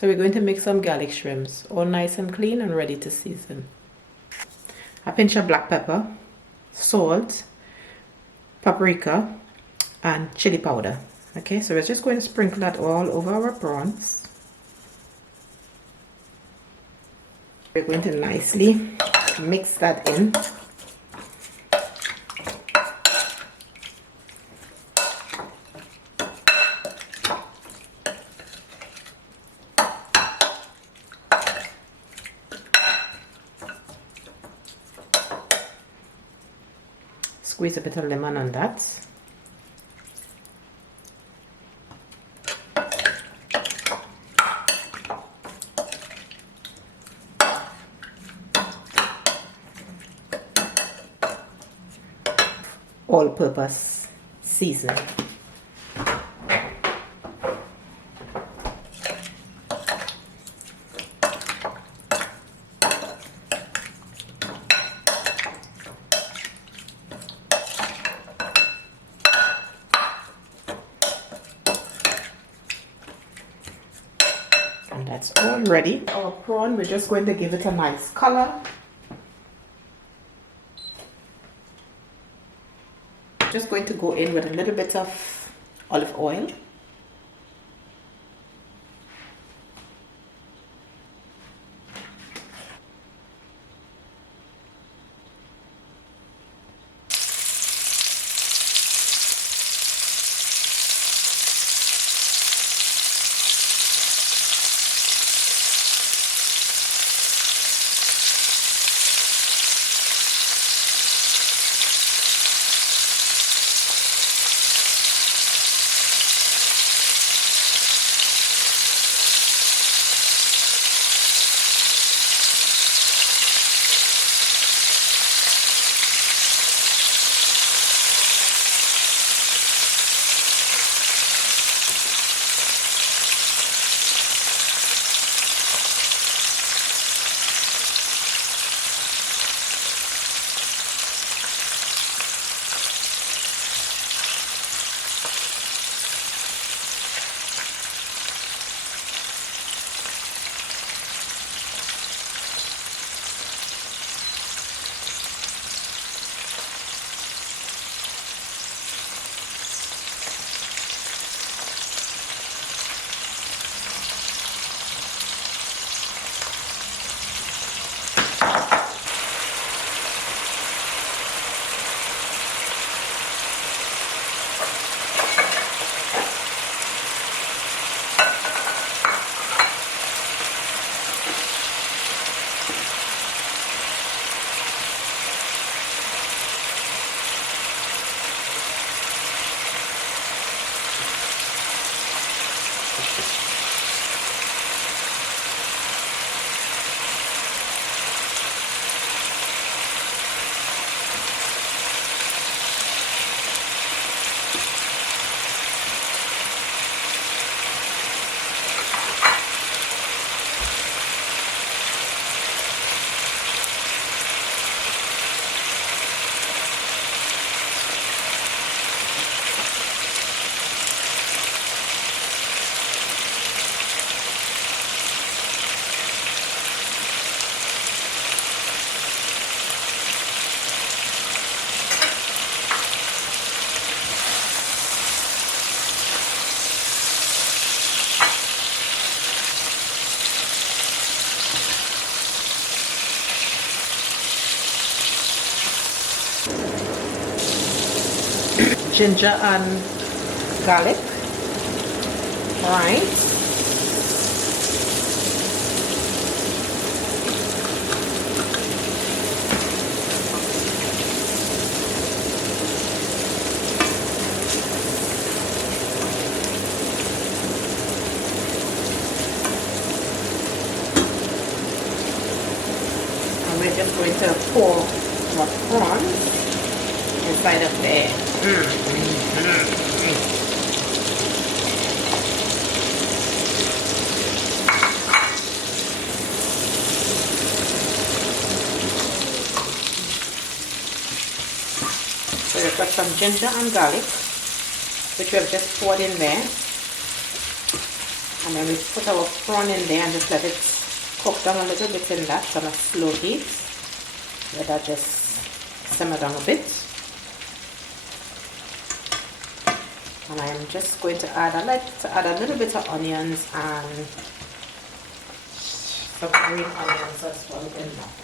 So we're going to make some garlic shrimps, all nice and clean and ready to season. A pinch of black pepper, salt, paprika, and chili powder. Okay, so we're just going to sprinkle that all over our prawns. We're going to nicely mix that in. Squeeze a bit of lemon on that. All-purpose seasoning. And that's all ready. Our prawn, we're just going to give it a nice color. Just going to go in with a little bit of olive oil. Ginger and garlic, right? And we're just going to pour our prawn inside of there. So we've got some ginger and garlic, which we have just poured in there. And then we put our prawn in there and just let it cook down a little bit in that on a slow heat. Let that just simmer down a bit. And I am just going to add, I like to add a little bit of onions and some green onions as well in that.